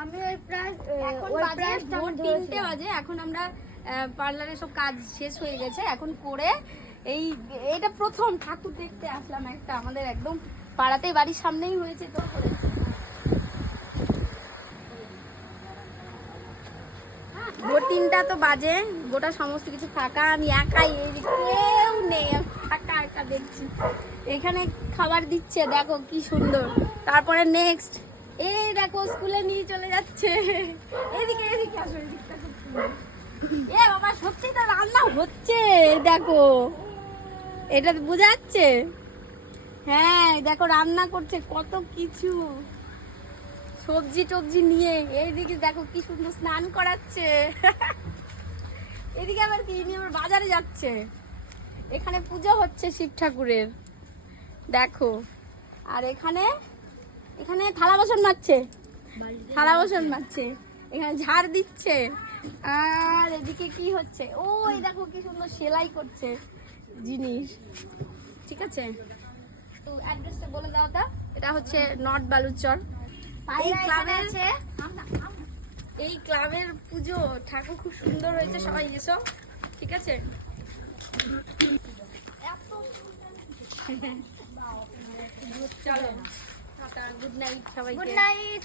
আমি ওই প্রায় এখন বাজে ভোর 3টে বাজে। এখন আমরা পার্লারে সব কাজ শেষ হয়ে গেছে, এখন করে এটা প্রথম ঠাকুর দেখতে আসলাম একটা, আমাদের একদম পাড়াতে বাড়ির সামনেই হয়েছে তো। ভোর 3টা তো বাজে, গোটা সমস্ত কিছু ফাঁকা, আমি একাই, কেউ নেই, আমি ফাঁকা একা দেখছি। এখানে খাবার দিচ্ছে, দেখো কি সুন্দর। তারপরে নেক্সট এই দেখো স্কুলে নিয়ে চলে যাচ্ছে। এদিকে এদিকে আসো, এদিকটা খুব সুন্দর। এ বাবা সত্যি তো রান্না হচ্ছে, দেখো এটা বোঝা যাচ্ছে। হ্যাঁ দেখো রান্না করছে কত কিছু, সবজি টবজি নিয়ে। এইদিকে দেখো কি সুন্দর স্নান করাচ্ছে। এদিকে আবার কি নিয়ে আবার বাজারে যাচ্ছে। এখানে পুজো হচ্ছে শিব ঠাকুরের, দেখো। আর এখানে থালা বাসন মাজছে, এখানে ঝাড় দিচ্ছে। আর এদিকে কি হচ্ছে, ওই দেখো কি সুন্দর সেলাই করছে জিনিস। ঠিক আছে, তো অ্যাড্রেসটা বলে দাও তা। এটা হচ্ছে নর্থ বালুচর। এই ক্লাবের পুজো ঠাকুর খুব সুন্দর হয়েছে, সবাই এসো। ঠিক আছে, চলো, গুড নাইট সবাইকে। Good night.